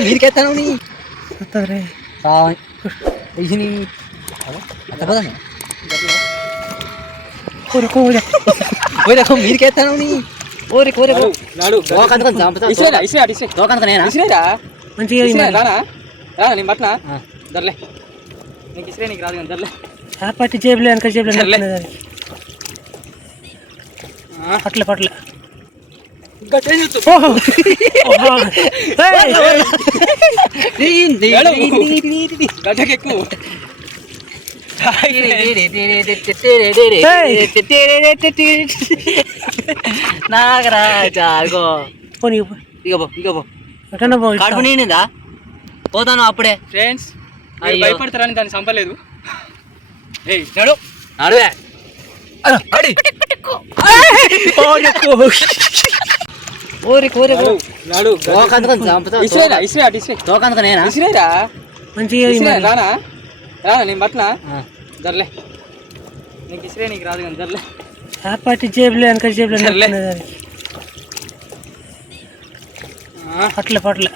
మీరు కెత్తాను నీ మీరు కెత్తాను నీ ఓరి కోరే నేను పట్టినా దర్లే నీకు ఇసిరే నీకు రాదు కానీ దర్లే పట్టి జేబులే వెనక జేబులే పట్లే పట్లే గడ్డకెక్కు నాగరాజా ఇగో కడుపు నిండిందా పోతాను అప్పుడే ఫ్రెండ్స్ భయపడతారని దాన్ని చంపలేదు నడువే ఓరి కోరే రానా నేను పట్టినా దర్లే నీకు ఇసిరే నీకు రాదు కానీ దర్లే పట్టి జేబులే వెనక జేబులే పట్లే పట్లే